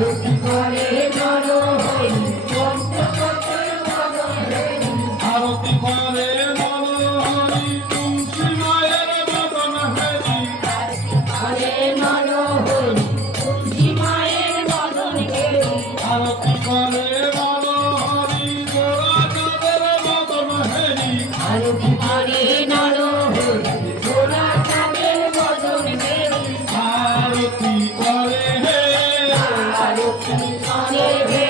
আরতি করে নরহরি পঞ্চতত্ত্বের মদন হরি আরতি করে নরহরি তুলসী মায়ের মদন হরি করে নরহরি তুলসী মায়ের মদন হরি আরতি করে নরহরি গোরা চাঁদের মদন হরি আরতি করে নরহরি গোরা চাঁদের মদন হরি আরতি করে হে আরতি করে হে